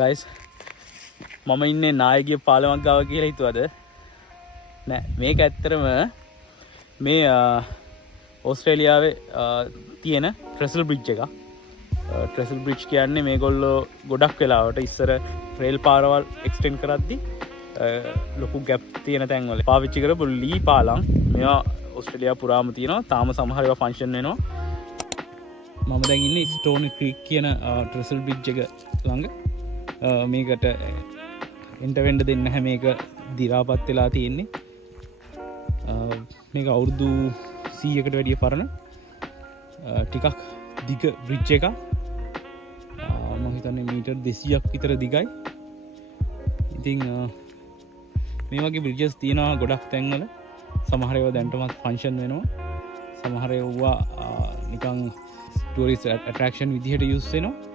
guys මම ඉන්නේ නායකගේ පාලමක් ගාව කියලා හිතුවද නෑ මේක ඇත්තරම මේ ඕස්ට්‍රේලියාවේ තියෙන ට්‍රෙසල් බ්‍රිජ් එක ට්‍රෙසල් බ්‍රිජ් කියන්නේ මේගොල්ලෝ ගොඩක් වෙලාවට ඉස්සර රේල් පාරවල් එක්ස්ටෙන්ඩ් කරද්දි ලොකු ගැප් තියෙන තැන්වල පාවිච්චි කරපු ලී පාලම් මේවා ඕස්ට්‍රේලියාව පුරාම තියෙනවා තාම සමහර ඒවා ෆන්ක්ෂන් වෙනවා මම දැන් ඉන්නේ ස්ටෝන් ක්‍රීක් කියන ට්‍රෙසල් බ්‍රිජ් එක ළඟ මේකට එන්ටවෙන්ඩ දෙන්න හැ මේක දිරාපත් වෙලා තියෙන්නේ මේක අවුරුදු 100කට වැඩිය පරණ ටිකක් දිග බ්‍රිජ් එක මම හිතන්නේ මීටර් 200ක් විතර දිගයි ඉතින් මේ වගේ බ්‍රිජස් තියෙනවා ගොඩක් තැන්වල සමහර ඒවා දැන්ටමත් ෆන්ක්ෂන් වෙනවා සමහර ඒවා නිකන් ටූරිස්ට් ඇට්‍රැක්ෂන් විදිහට යූස් වෙනවා